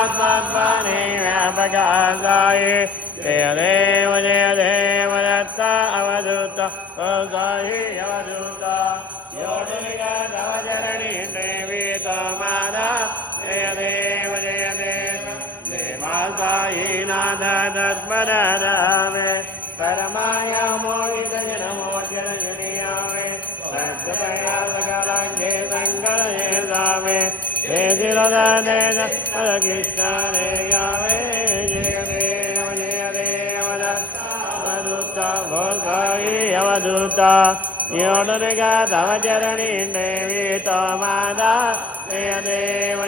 तत्त्वात्मने व्यापकासाये जय देव दत्त अवधूत गाहि अवधूत योनिका तव जननी देवी तमादा जय देव देवासायी नाथ तत्पदामे परमाया मोहित जनमोचनयुनियामे सत्सया सकलांगे संगलये सामे हे दिलदानेन पदकिष्ठाने यामे जय देव अवधूत भोगाई अवधूत योनिका तव चरणी देवी तमादा जय देव